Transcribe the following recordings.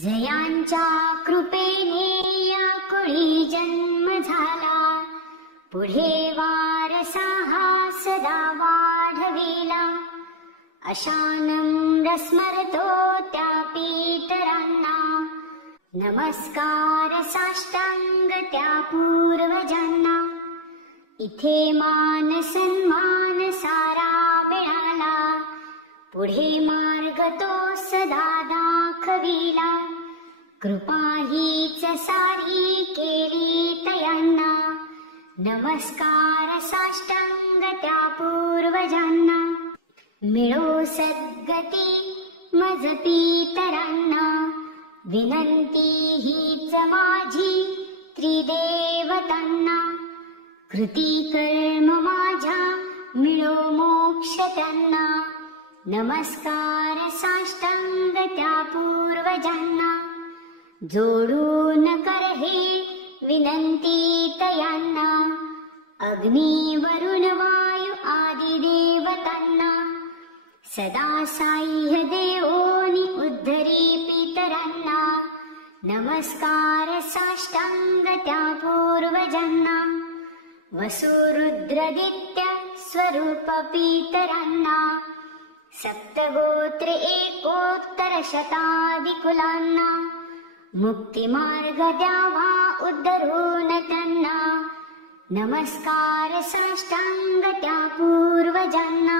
जयांच्या कृपेने या कुळी जन्म झाला, पुढे वारसा हा सदा वाढविला. अशानं स्मरतो त्या पितरांना, नमस्कार साष्टांग त्या पूर्वजांना. इथे मान सन्मान सारा मिळाला, पुढे मार्ग तो सदा दाखविला. कृपा हीच सारी केली तयांना, नमस्कार साष्टांग त्या पूर्वजांना. मिळो सद्गती मज पितरांना, विनंती हीच माझी त्रिदेवतांना. कृती कर्म माझ्या मिळो मोक्ष त्यांना, नमस्कार साष्टांग त्या पूर्वजांना. जोडून कर हे विनंती तयांना, अग्नी वरुण वायू आदी देवतांना. सदा साह्य देवोनी उद्धरी पितरांना, नमस्कार साष्टांग त्या पूर्वजांना. वसुरुद्रदित्य स्वरूप पितरांना, सप्तगोत्रे एकोत्तर शताधिकुलांना. मुक्तिमार्ग द्यावा उद्धरून त्यांना, नमस्कार साष्टांग त्या पूर्वजांना.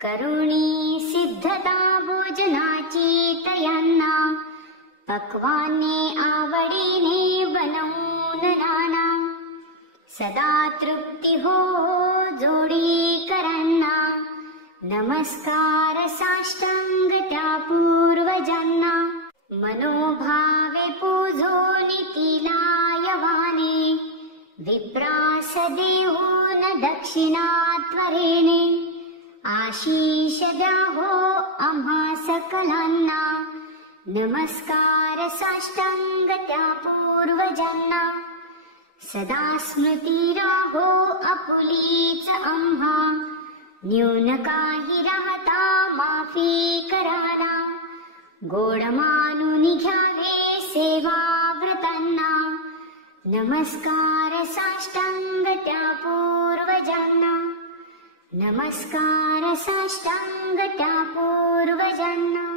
करुणी सिद्धता भोजनाची तयांना, पक्वाने आवडीने बनवून नाना. सदा तृप्ती हो जोडी करांना, नमस्कार साष्टांग त्या पूर्वजांना. मनोभावे पूजोनी तिला यवाने, विप्रास देऊन दक्षिणा त्वरेने. आशीष द्या हो आम्हा सकलांना, नमस्कार साष्टांग त्या पूर्वजांना. सदा स्मृती राहो आपुलीच आम्हा, न्यून काही राहता माफी कराना. गोड मानून घ्यावे सेवा व्रतांना, नमस्कार साष्टांग त्या पूर्वजांना. नमस्कार साष्टांग त्या पूर्वजांना.